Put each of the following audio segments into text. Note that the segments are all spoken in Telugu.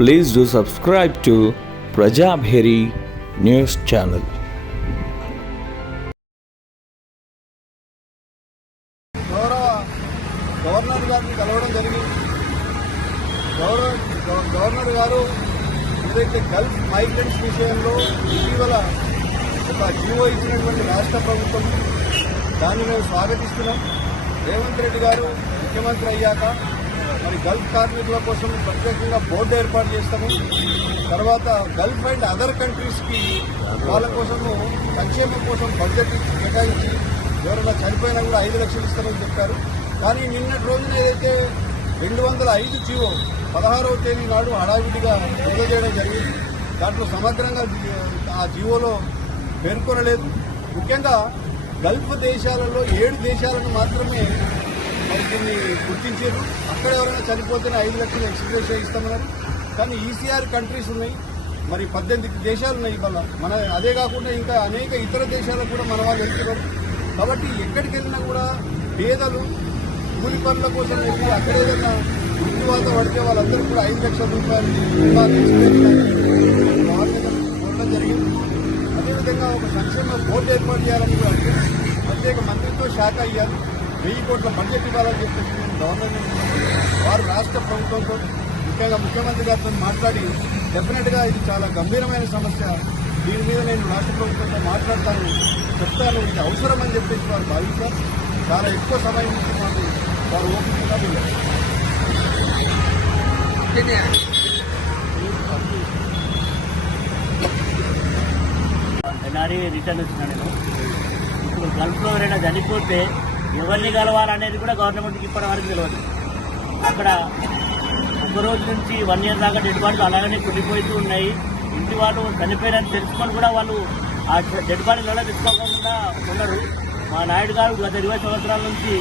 Please do subscribe to Prajabheri News Channel. Governor గారిని కలవడం జరిగింది. గవర్నర్ గారు ఏదైతే గల్ఫ్ మైగ్రెంట్స్ విషయంలో ఇటీవల ఒక జీవో ఇచ్చినటువంటి రాష్ట్ర ప్రభుత్వం దాన్ని మేము స్వాగతిస్తున్నాం. రేవంత్ రెడ్డి గారు ముఖ్యమంత్రి అయ్యాక మరి గల్ఫ్ కార్మికుల కోసం ప్రత్యేకంగా బోర్డు ఏర్పాటు చేస్తాము. తర్వాత గల్ఫ్ అండ్ అదర్ కంట్రీస్కి వాళ్ళ కోసము సంక్షేమం కోసం బడ్జెట్ కేటాయించి ఎవరైనా చనిపోయినా కూడా 5 లక్షలు ఇస్తామని చెప్పారు. కానీ నిన్నటి రోజున ఏదైతే 205 జీవో 16వ తేదీ నాడు హడావిడిగా విడుదల చేయడం జరిగింది. దాంట్లో సమగ్రంగా ఆ జీవోలో పేర్కొనలేదు. ముఖ్యంగా గల్ఫ్ దేశాలలో 7 దేశాలను మాత్రమే మరి దీన్ని గుర్తించారు. అక్కడ ఎవరైనా చనిపోతేనే 5 లక్షలు ఎక్స్గ్రేషియా ఇస్తామన్నారు. కానీ ఈసీఆర్ కంట్రీస్ ఉన్నాయి, మరి 18 దేశాలు ఉన్నాయి ఇవాళ. మన అదే కాకుండా ఇంకా అనేక ఇతర దేశాలకు కూడా మన వాళ్ళు వెళ్తున్నారు. కాబట్టి ఎక్కడికి వెళ్ళినా కూడా పేదలు కూలి పనుల కోసం వెళ్ళి అక్కడ ఏదైనా మృత్యువాత పడితే వాళ్ళందరూ కూడా 5 లక్షల రూపాయలు కోరడం జరిగింది. అదేవిధంగా ఒక సంక్షేమ బోర్డు ఏర్పాటు చేయాలని కూడా ప్రత్యేక మంత్రిత్వ శాఖ అయ్యారు. 1000 కోట్ల బడ్జెట్ ఇవ్వాలని చెప్పేసి గవర్నమెంట్ వారు రాష్ట్ర ప్రభుత్వంతో ముఖ్యంగా ముఖ్యమంత్రి గారితో మాట్లాడి డెఫినెట్గా ఇది చాలా గంభీరమైన సమస్య, దీని మీద నేను రాష్ట్ర ప్రభుత్వంతో మాట్లాడతాను, చెప్తాను, ఇది అవసరం అని చెప్పేసి వారు భావిస్తారు. చాలా ఎక్కువ సమయం నుంచి మాకు వారు ఓపికగా వెళ్ళారు. ఎన్ఆర్ఐ రిటర్న్ వచ్చినా నేను ఇప్పుడు గల్ఫ్లో ఎవరైనా చనిపోతే ఎవరిని కలవాలనేది కూడా గవర్నమెంట్కి ఇప్పటి వరకు తెలియదు. అక్కడ ఒక రోజు నుంచి 1 year దాకా డెడ్ బాడీలు అలాగనే కుళ్ళిపోతూ ఉన్నాయి. ఇంటి వాళ్ళు చనిపోయారని తెలుసుకొని కూడా వాళ్ళు ఆ డెడ్ బాడీలలో తెచ్చుకోకుండా ఉన్నారు. మా నాయుడు గారు గత 20 సంవత్సరాల నుంచి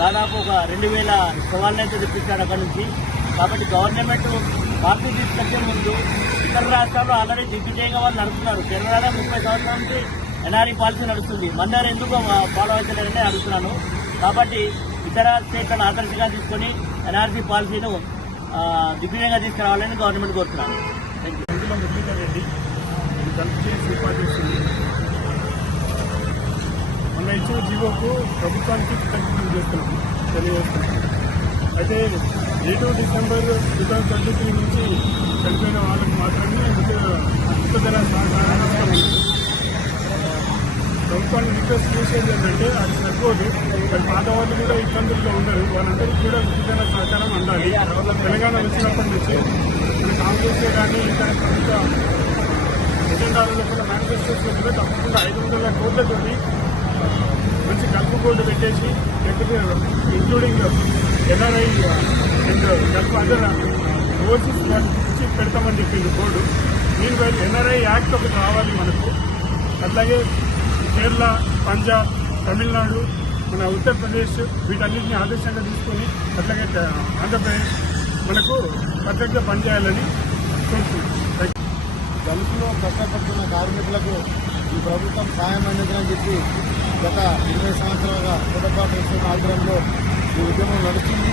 దాదాపు ఒక 2000 శవాలను అయితే తెప్పించాడు అక్కడి నుంచి. కాబట్టి గవర్నమెంట్ పార్టీ తీసుకొచ్చే ముందు ఇతర రాష్ట్రాల్లో ఆల్రెడీ దిగ్విజయంగా వాళ్ళు నడుస్తున్నారు. కేరళలో 30 సంవత్సరాల నుంచి ఎన్ఆర్ఈ పాలసీ నడుస్తుంది. మన దగ్గర ఎందుకు ఫాలో అవుతలేదని అడుగుతున్నాను. కాబట్టి ఇతర స్టేట్లను ఆదర్శంగా తీసుకొని ఎన్ఆర్సీ పాలసీను దిగ్విజయంగా తీసుకురావాలని గవర్నమెంట్ కోరుతున్నాను. రెడ్డి గల్ఫ్ చేసి ఏర్పాటు చేస్తుంది. మొన్న ఇచ్చిన జీవోకు ప్రభుత్వానికి కృతజ్ఞతలు తెలియజేస్తున్నాం. అయితే 8 December 2023 నుంచి చనిపోయిన వాళ్ళకు మాత్రమే మృతధర సహకారాన్ని ప్రభుత్వాన్ని రిక్వెస్ట్ చేసేది ఏంటంటే అది సరిపోదు. మరి పాత వాళ్ళు కూడా ఇబ్బందుల్లో ఉండరు, వాళ్ళందరికీ కూడా మృతధర సహకారం అందాలి. తెలంగాణ వచ్చినప్పటి నుంచి మన కాంగ్రెస్ కానీ ఇతర ప్రభుత్వ ఎజెండాలలో కూడా మేనిఫెస్టోస్లో కూడా తప్పకుండా 500 కోట్లతో మంచి గల్ఫ్ బోర్డు పెట్టేసి including NRI and Gulf other overseas నుంచి పెడతామని చెప్పింది బోర్డు. దీనివల్ల ఎన్ఆర్ఐ యాక్ట్ ఒకటి రావాలి మనకు. అట్లాగే కేరళ, పంజాబ్, తమిళనాడు, మన ఉత్తరప్రదేశ్ వీటన్నిటిని ఆదర్శంగా తీసుకొని అట్లాగే ఆంధ్రప్రదేశ్ మనకు పర్ఫెక్ట్గా పనిచేయాలని కోరుతున్నాం. గల్ఫ్లో కష్టపడుతున్న కార్మికులకు ఈ ప్రభుత్వం సాయం అందించాలని చెప్పి గత 20 సంవత్సరాలుగా పొడపాటు ఆధ్వర్యంలో ఈ ఉద్యమం నడుస్తుంది.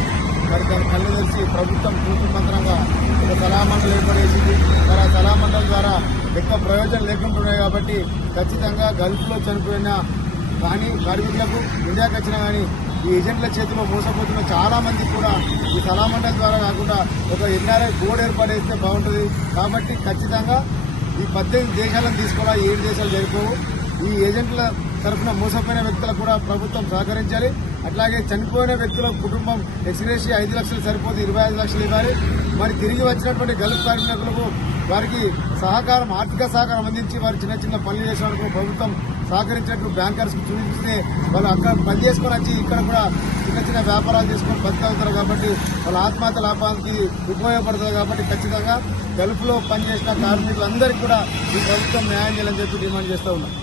మరి దాన్ని కళ్ళు తెరిచి ప్రభుత్వం మంత్రంగా ఒక సలహామండలి ఏర్పడేసింది. మరి ఆ సలహామండలి ద్వారా ఎక్కువ ప్రయోజనం లేకుంటున్నాయి. కాబట్టి ఖచ్చితంగా గల్ఫ్లో చనిపోయిన కానీ కార్మికులకు ఇండియాకి వచ్చినా కానీ ఈ ఏజెంట్ల చేతిలో మోసపోతున్న చాలా మంది కూడా ఈ సలహామండలి ద్వారా కాకుండా ఒక ఎన్ఆర్ఐ బోర్డు ఏర్పాటైతే బాగుంటుంది. కాబట్టి ఖచ్చితంగా ఈ 18 దేశాలను తీసుకోవాలి, 7 దేశాలు జరిపోవు. ఈ ఏజెంట్ల తరఫున మోసపోయిన వ్యక్తులకు కూడా ప్రభుత్వం సహకరించాలి. అట్లాగే చనిపోయిన వ్యక్తుల కుటుంబం ఎక్స్గ్రేషియా 5 లక్షలు సరిపోతే 25 లక్షలు ఇవ్వాలి. మరి తిరిగి వచ్చినటువంటి గల్ఫ్ కార్మికులకు వారికి సహకారం, ఆర్థిక సహకారం అందించి వారు చిన్న చిన్న పనులు చేసేందుకు ప్రభుత్వం సహకరించినట్లు బ్యాంకర్స్కి చూపిస్తే వాళ్ళు అక్కడ పని చేసుకొని వచ్చి ఇక్కడ కూడా చిన్న చిన్న వ్యాపారాలు చేసుకొని బతుకుతారు. కాబట్టి వాళ్ళ ఆత్మహత్య లాభానికి ఉపయోగపడుతుంది. కాబట్టి ఖచ్చితంగా గల్ఫ్లో పనిచేసిన కార్మికులందరికీ కూడా ఈ ప్రభుత్వం న్యాయం చేయాలని చెప్పి డిమాండ్ చేస్తూ ఉన్నాం.